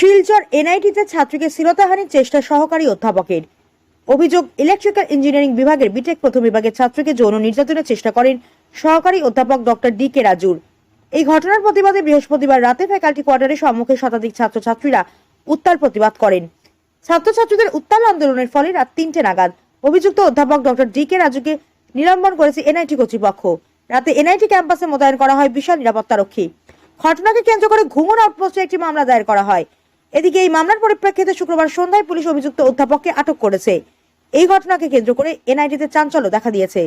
শিলচর এনআইটিতে ছাত্রীকে শ্লীলতাহানির চেষ্টা সহকারী অধ্যাপকের। অভিযোগ, ইলেকট্রিক্যাল ইঞ্জিনিয়ারিং বিভাগের বিটেক প্রথম বিভাগের ছাত্রীকে যৌন নির্যাতনের চেষ্টা করেন সহকারী অধ্যাপক ডক্টর ডি কে রাজুর। এই ঘটনার প্রতিবাদে বৃহস্পতিবার রাতে ফ্যাকাল্টি কোয়ার্টারের সম্মুখে শতাধিক ছাত্রছাত্রীরা উত্তাল প্রতিবাদ করেন। ছাত্রছাত্রীদের উত্তাল আন্দোলনের ফলে রাত তিনটে নাগাদ অভিযুক্ত অধ্যাপক ডক্টর ডি কে রাজুকে নিলম্বন করেছে এনআইটি কর্তৃপক্ষ। রাতে এনআইটি ক্যাম্পাসে মোতায়েন করা হয় বিশাল নিরাপত্তারক্ষী। ঘটনাকে কেন্দ্র করে ঘুঙুর আউটপোস্টে একটি মামলা দায়ের করা হয়। এদিকে এই মামলার পরিপ্রেক্ষিতে শুক্রবার সন্ধ্যায় পুলিশ অভিযুক্ত অধ্যাপককে আটক করেছে। এই ঘটনাকে কেন্দ্র করে এনআইডিতে চাঞ্চল্য দেখা দিয়েছে।